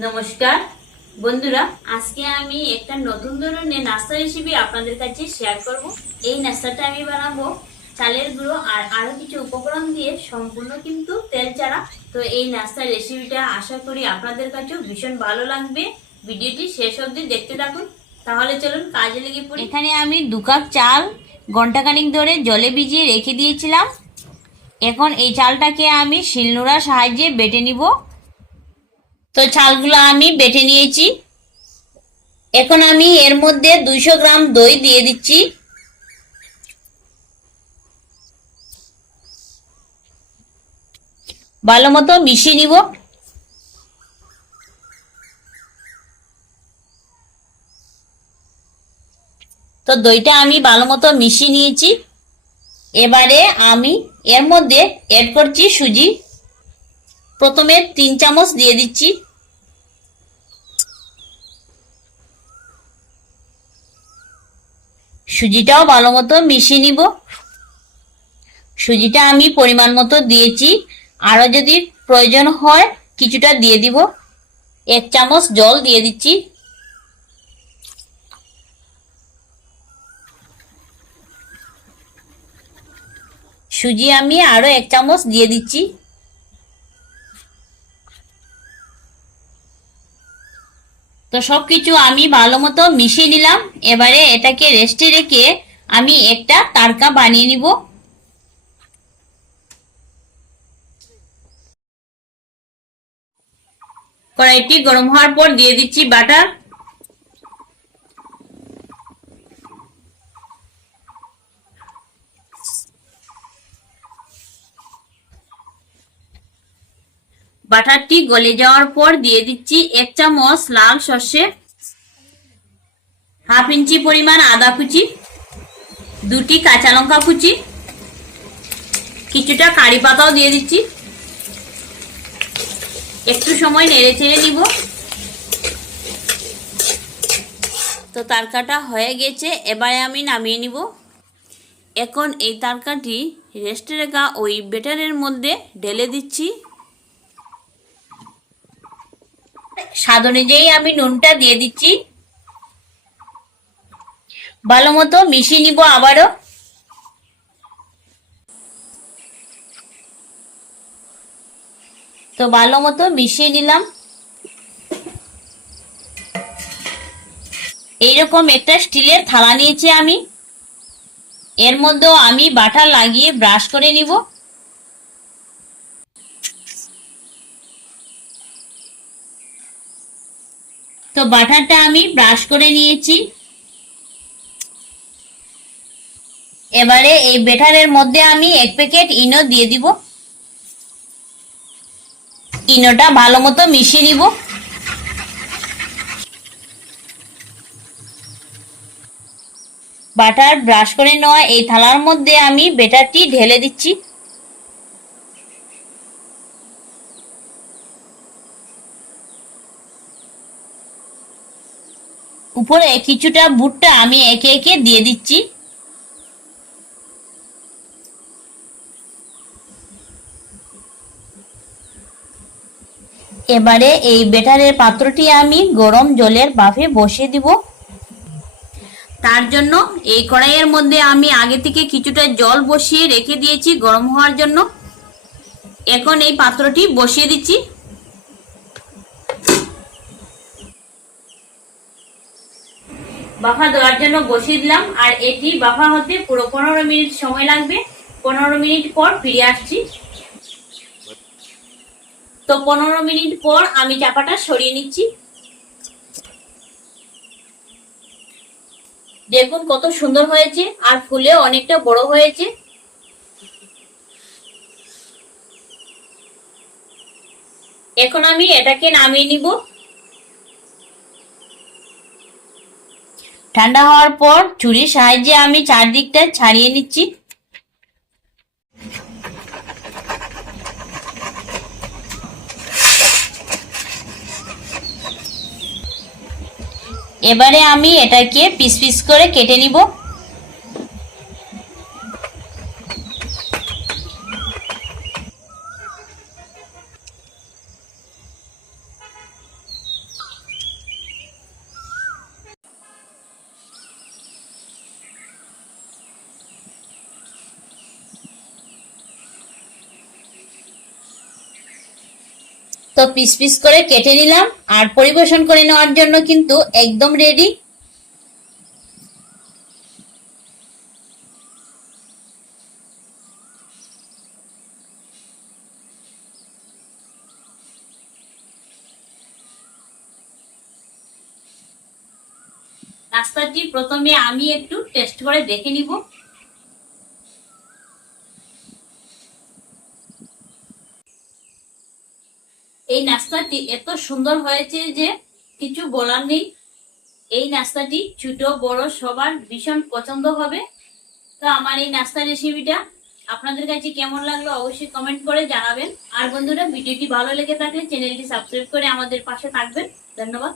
নমস্কার বন্ধুরা, আজকে আমি একটা নতুন ধরনের নাস্তা রেসিপি আপনাদের কাছে শেয়ার করব। এই নাস্তাটা আমি বানাবো চালের গুঁড়ো আর আরো কিছু উপকরণ দিয়ে, সম্পূর্ণ কিন্তু তেল ছাড়া। তো এই নাস্তার রেসিপিটা আশা করি আপনাদের কাছেও ভীষণ ভালো লাগবে। ভিডিওটি শেষ অবধি দেখতে থাকুন। তাহলে চলুন কাজে লেগে পড়ি। এখানে আমি 2 কাপ চাল ঘন্টাখানিক ধরে জলে ভিজিয়ে রেখে দিয়েছিলাম। এখন এই চালটাকে আমি শিলনোড়ার সাহায্যে বেটে নিব। তো চালগুলো আমি বেটে নিয়েছি। এখন আমি এর মধ্যে 200 গ্রাম দই দিয়ে দিচ্ছি। ভালো মতো মিশিয়ে নিব। তো দইটা আমি ভালো মতো মিশিয়ে নিয়েছি। এবারে আমি এর মধ্যে অ্যাড করছি সুজি। প্রথমে 3 চামচ দিয়ে দিচ্ছি। সুজিটাও ভালো মতো মিশিয়ে নিব। সুজিটা আমি পরিমাণ মতো দিয়েছি, আরো যদি প্রয়োজন হয় কিছুটা দিয়ে দিব। 1 চামচ জল দিয়ে দিচ্ছি। সুজি আমি আরো 1 চামচ দিয়ে দিচ্ছি। তো সবকিছু আমি ভালো মতো মিশিয়ে নিলাম। এবারে এটাকে রেস্টে রেখে আমি একটা তারকা বানিয়ে নিব। কড়াইটি গরম হওয়ার পর দিয়ে দিচ্ছি বাটার। বাটারটি গলে যাওয়ার পর দিয়ে দিচ্ছি 1 চামচ লাল সর্ষে, হাফ ইঞ্চি পরিমাণ আদা কুচি, 2টি কাঁচা লঙ্কা কুচি, কিছুটা কারি পাতাও দিয়ে দিচ্ছি। একটু সময় নেড়ে চেড়ে নিব। তো তরকাটা হয়ে গেছে, এবারে আমি নামিয়ে নিব। এখন এই তরকাটি রেস্টে রাখা ওই ব্যাটারের মধ্যে ঢেলে দিচ্ছি। স্বাদ অনুযায়ী আমি নুনটা দিয়ে দিচ্ছি। ভালো মতো মিশিয়ে নিব আবারও। তো ভালো মতো মিশিয়ে নিলাম। এইরকম একটা স্টিলের থালা নিয়েছি আমি। এর মধ্যেও আমি বাটার লাগিয়ে ব্রাশ করে নিব। তো বাটারটা আমি ব্রাশ করে নিয়েছি। এবারে এই ব্যাটারের মধ্যে আমি 1 প্যাকেট ইনো দিয়ে দিব। ইনোটা ভালো মতো মিশিয়ে নিব। বাটার ব্রাশ করে নেওয়া এই থালার মধ্যে আমি ব্যাটারটি ঢেলে দিচ্ছি। উপরে কিছুটা ভুট্টা আমি একে একে দিয়ে দিচ্ছি। এবারে এই ব্যাটারের পাত্রটি আমি গরম জলের ভাপে বসিয়ে দিব। তার জন্য এই কড়াইয়ের মধ্যে আমি আগে থেকে কিছুটা জল বসিয়ে রেখে দিয়েছি গরম হওয়ার জন্য। এখন এই পাত্রটি বসিয়ে দিচ্ছি। বাফা দেওয়ার জন্য বসিয়ে দিলাম, আর এটি বাফা হতে পুরো 15 মিনিট সময় লাগবে। 15 মিনিট পর ফিরে আসছি। তো 15 মিনিট পর আমি চাপাটা সরিয়ে নিচ্ছি। দেখুন কত সুন্দর হয়েছে, আর ফুলেও অনেকটা বড় হয়েছে। এখন আমি এটাকে নামিয়ে নিব। ঠান্ডা হওয়ার পর ছুরির সাহায্যে আমি চারদিকটা ছাড়িয়ে নিচ্ছি। এবারে আমি এটাকে পিস পিস করে কেটে নিব। তো পিস পিস করে কেটে নিলাম আর পরিবেশন করে নেওয়ার জন্য কিন্তু একদম রেডি। নাস্তাটি প্রথমে আমি একটু টেস্ট করে দেখে নিব। এই নাস্তাটি এত সুন্দর হয়েছে যে কিছু বলার নেই। এই নাস্তাটি ছোট বড় সবার ভীষণ পছন্দ হবে। তো আমার এই নাস্তা রেসিপিটা আপনাদের কাছে কেমন লাগলো অবশ্যই কমেন্ট করে জানাবেন। আর বন্ধুরা, ভিডিওটি ভালো লেগে থাকলে চ্যানেলটি সাবস্ক্রাইব করে আমাদের পাশে থাকবেন। ধন্যবাদ।